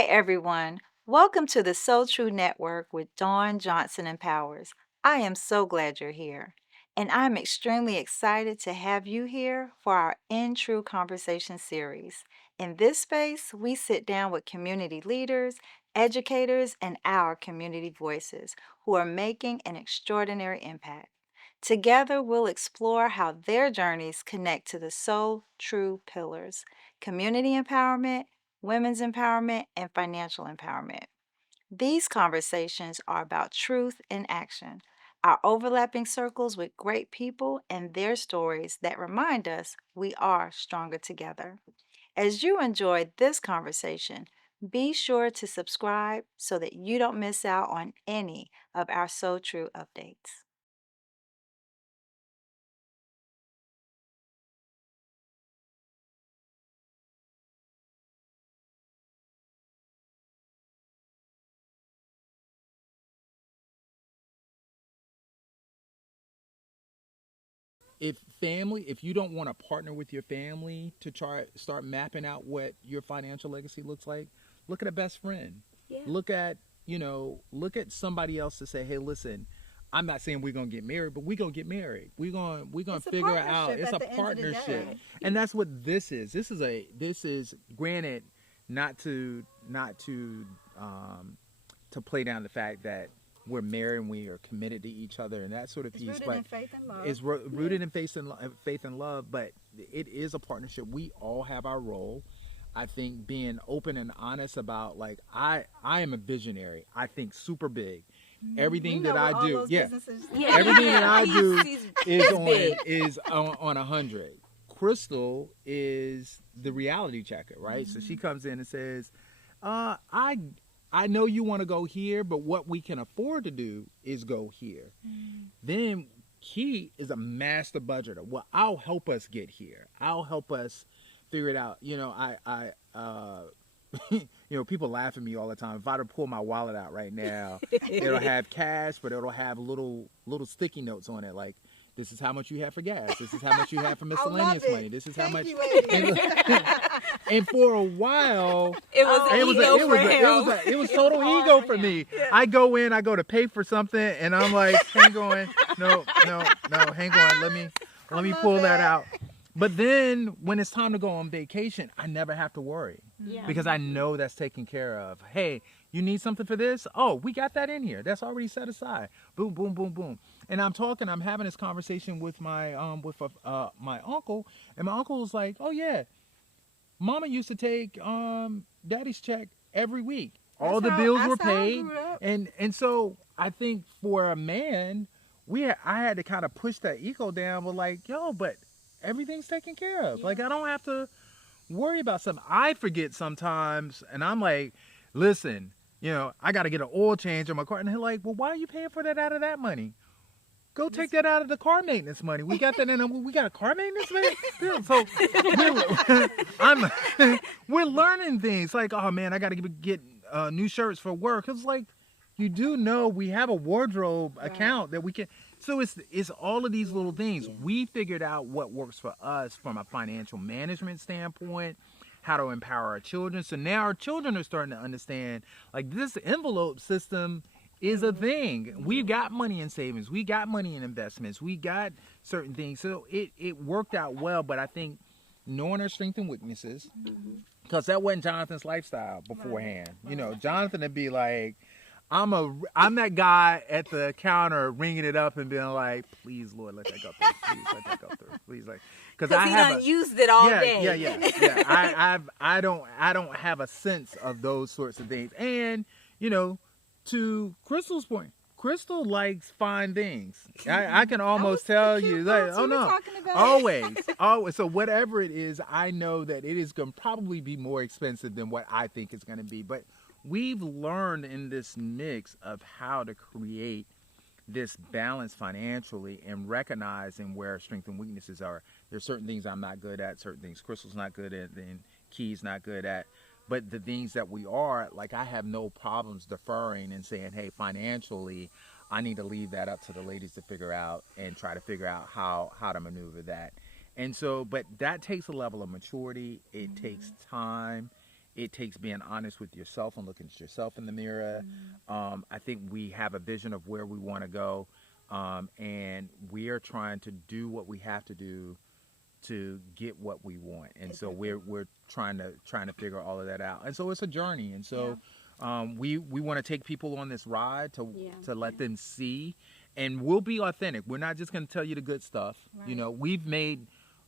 Hi, everyone. Welcome to the So True Network with Dawn Johnson and Powers. I am so glad you're here, and I'm extremely excited to have you here for our In Tru Conversation series. In this space, we sit down with community leaders, educators, and our community voices who are making an extraordinary impact. Together, we'll explore how their journeys connect to the So True pillars: community empowerment, women's empowerment, and financial empowerment. These conversations are about truth in action, our overlapping circles with great people and their stories that remind us we are stronger together. As you enjoyed this conversation, be sure to subscribe so that you don't miss out on any of our So True updates. If you don't want to partner with your family to try start mapping out what your financial legacy looks like, look at a best friend. Yeah. Look at somebody else to say, hey, listen, I'm not saying we're gonna get married, but we're gonna get married. We're gonna It's a figure out. partnership It's at a the end of the partnership, day. and that's what this is. This is granted not to play down the fact that we're married and we are committed to each other and that sort of It's piece, rooted but in faith and love. it's rooted in faith and love. But it is a partnership. We all have our role. I think being open and honest about, like, I am a visionary. I think super big. We Everything know that what I all do, those yeah, businesses. Yeah, everything that I do He's is big. on 100. Crystal is the reality checker, right? So she comes in and says, I know you want to go here, but what we can afford to do is go here. Then Key is a master budgeter. Well, I'll help us get here. I'll help us figure it out. People laugh at me all the time. If I were to pull my wallet out right now, it'll have cash, but it'll have little sticky notes on it, like, this is how much you have for gas. This is how much you have for I love miscellaneous it. money. This is how Thank much. you, ladies. And for a while, It was it an was ego for him. it was total hard ego for for him. me. I go to pay for something, and I'm like, hang on, no, hang on, let me love pull that that. out. But then when it's time to go on vacation, I never have to worry Yeah. because I know that's taken care of. Hey, you need something for this? Oh, we got that in here. That's already set aside. Boom, boom, boom, boom. And I'm having this conversation with my uncle, and my uncle was like, "Oh yeah, Mama used to take Daddy's check every week. All the bills were That's how I paid, grew up. and so I think for a man, I had to kind of push that ego down. But, like, yo, but everything's taken care of. Yeah. Like, I don't have to worry about something. I forget sometimes, and I'm like, listen, I got to get an oil change on my car, and they're like, well, why are you paying for that out of that money? Go take that out of the car maintenance money. We got that in. We got a car maintenance money. Yeah, so we're learning things like, oh man, I got to get new shirts for work. It's like, you do know we have a wardrobe account that we can. So it's all of these little things. Yeah. We figured out what works for us from a financial management standpoint, how to empower our children. So now our children are starting to understand, like, this envelope system is a thing. We got money in savings. We got money in investments. We got certain things. So it worked out well. But I think knowing our strengths and weaknesses, because that wasn't Jonathan's lifestyle beforehand. Jonathan would be like, I'm that guy at the counter ringing it up and being like, please, Lord, let that go through. Please let that go through. Please, like, because I He have done used it all yeah, day. yeah. I don't have a sense of those sorts of things. And to Crystal's point, Crystal likes fine things. I can almost tell you, like, oh no, always. So whatever it is, I know that it is going to probably be more expensive than what I think it's going to be. But we've learned in this mix of how to create this balance financially and recognizing where our strengths and weaknesses are. There's certain things I'm not good at, certain things Crystal's not good at, and Key's not good at. But the things that we are, like, I have no problems deferring and saying, hey, financially, I need to leave that up to the ladies to figure out and try to figure out how to maneuver that. And so, but that takes a level of maturity. It takes time. it takes being honest with yourself and looking at yourself in the mirror. I think we have a vision of where we want to go, and we are trying to do what we have to do to get what we want. And so we're trying to figure all of that out. And so it's a journey. And so we want to take people on this ride to let them see, and we'll be authentic. We're not just going to tell you the good stuff. Right. You know, we've made,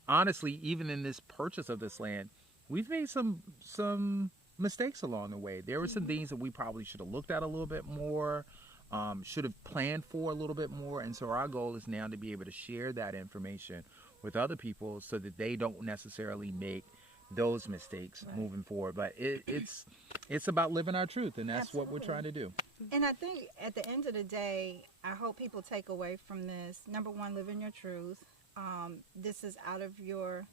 honestly, even in this purchase of this land, we've made some mistakes along the way. There were some things that we probably should have looked at a little bit more, should have planned for a little bit more. And so our goal is now to be able to share that information with other people so that they don't necessarily make those mistakes moving forward. But it's about living our truth, and that's what we're trying to do. And I think at the end of the day, I hope people take away from this, number one, living your truth. This is out of your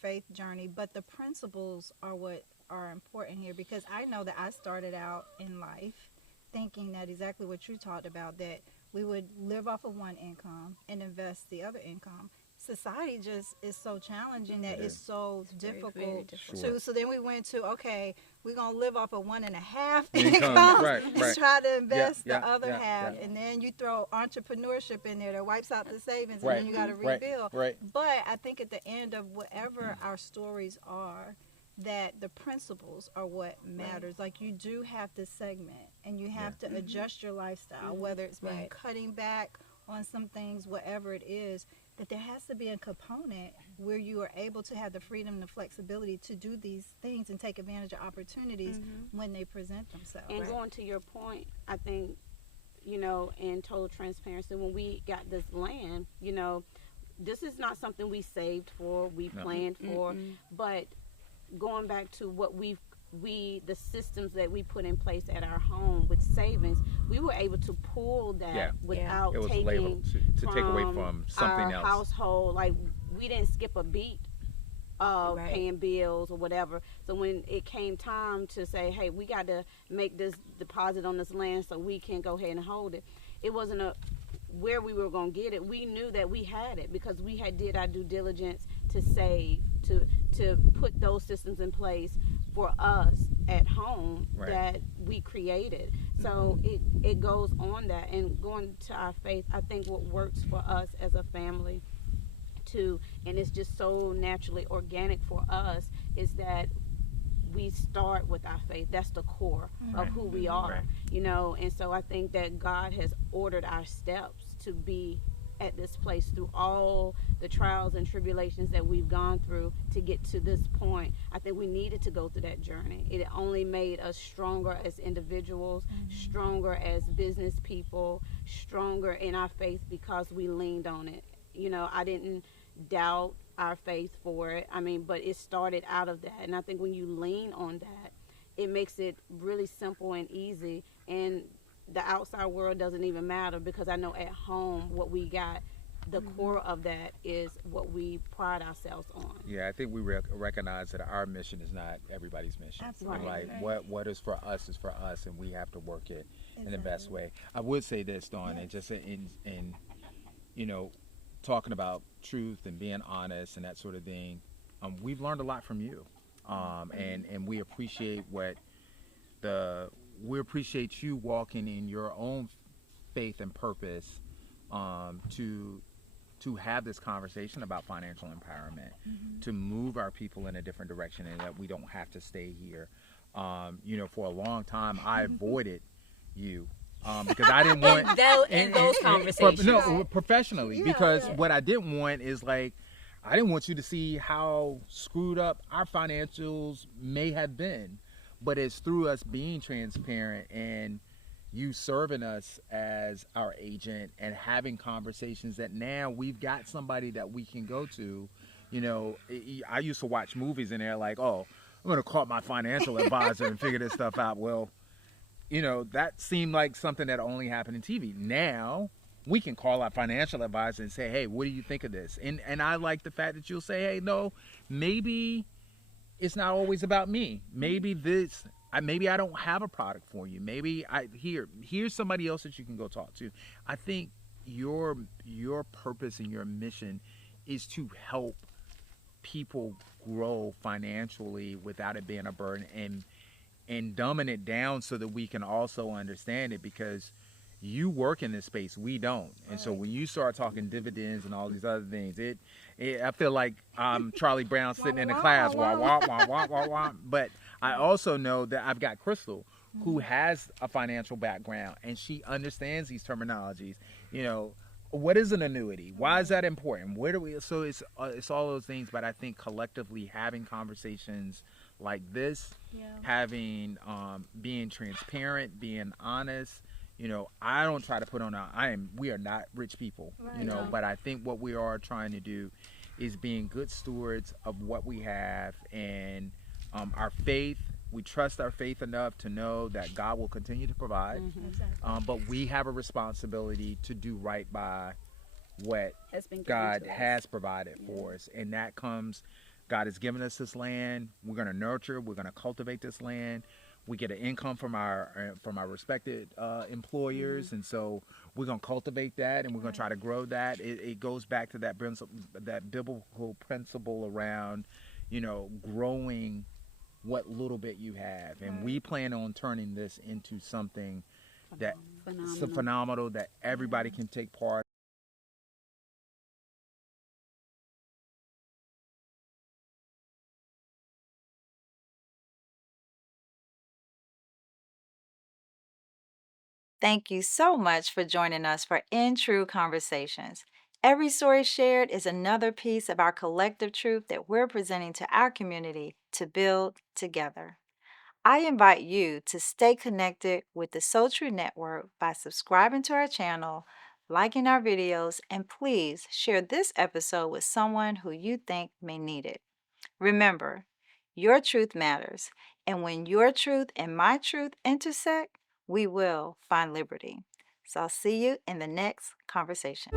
faith journey, but the principles are what are important here, because I know that I started out in life thinking that exactly what you talked about, that we would live off of one income and invest the other income. Society just is so challenging that it's so difficult very to. So then we went to, okay, we're gonna live off of 1.5 Income, incomes right. and try to invest Yeah, the other yeah, half, yeah. and then you throw entrepreneurship in there that wipes out the savings, Right, and then you got to right, rebuild. right. But I think at the end of whatever our stories are, that the principles are what matters. Like, you do have to segment, and you have to adjust your lifestyle, whether it's been cutting back on some things, whatever it is, that there has to be a component where you are able to have the freedom and the flexibility to do these things and take advantage of opportunities when they present themselves. And going to your point, I think, you know, in total transparency, when we got this land, you know, this is not something we saved for, we planned for, but going back to what the systems that we put in place at our home with savings, we were able to pull that without It was taking labeled to take away from something our else. household. Like, we didn't skip a beat of paying bills or whatever. So when it came time to say, hey, we got to make this deposit on this land so we can go ahead and hold it, it wasn't where we were going to get it. We knew that we had it because we had did our due diligence to save, to put those systems in place for us at home that we created. So it goes on that. And going to our faith, I think what works for us as a family too, and it's just so naturally organic for us, is that we start with our faith. That's the core of who we are, you know. And so I think that God has ordered our steps to be at this place through all the trials and tribulations that we've gone through to get to this point. I think we needed to go through that journey. It only made us stronger as individuals, stronger as business people, stronger in our faith because we leaned on it. You know, I didn't doubt our faith for it. I mean, but it started out of that. And I think when you lean on that, it makes it really simple and easy. And the outside world doesn't even matter, because I know at home what we got, the core of that is what we pride ourselves on. Yeah, I think we recognize that our mission is not everybody's mission. Absolutely. Like, what is for us, and we have to work it in the best way. I would say this, Dawn, and just in you know, talking about truth and being honest and that sort of thing, we've learned a lot from you, and we appreciate we appreciate you walking in your own faith and purpose, to have this conversation about financial empowerment, to move our people in a different direction, and that we don't have to stay here. You know, for a long time, I avoided you. Because I didn't want in those conversations. Professionally, because what I didn't want is, like, I didn't want you to see how screwed up our financials may have been, but it's through us being transparent and you serving us as our agent and having conversations that now we've got somebody that we can go to. You know, I used to watch movies and they're like, oh, I'm going to call my financial advisor and figure this stuff out. Well, you know, that seemed like something that only happened in TV. Now we can call our financial advisor and say, hey, what do you think of this? And I like the fact that you'll say, hey, no, maybe it's not always about me. Maybe maybe I don't have a product for you. Maybe here's somebody else that you can go talk to. I think your purpose and your mission is to help people grow financially without it being a burden, and dumbing it down so that we can also understand it, because you work in this space, we don't. And so when you start talking dividends and all these other things, I feel like I'm Charlie Brown sitting in the class, wah wah wah wah wah wah. But I also know that I've got Crystal, who has a financial background, and she understands these terminologies. You know, what is an annuity? Why is that important? Where do we? So it's all those things. But I think collectively having conversations like this, having being transparent, being honest. You know, I don't try to put on we are not rich people, you know, but I think what we are trying to do is being good stewards of what we have, and our faith. We trust our faith enough to know that God will continue to provide, but we have a responsibility to do right by what God has provided for us, and that comes. God has given us this land. We're going to nurture. We're going to cultivate this land. We get an income from our respected employers, and so we're gonna cultivate that, and we're gonna try to grow that. It goes back to that biblical principle around, you know, growing what little bit you have, and we plan on turning this into something that phenomenal that everybody can take part. Thank you so much for joining us for In True Conversations. Every story shared is another piece of our collective truth that we're presenting to our community to build together. I invite you to stay connected with the So True Network by subscribing to our channel, liking our videos, and please share this episode with someone who you think may need it. Remember, your truth matters, and when your truth and my truth intersect, we will find liberty. So I'll see you in the next conversation.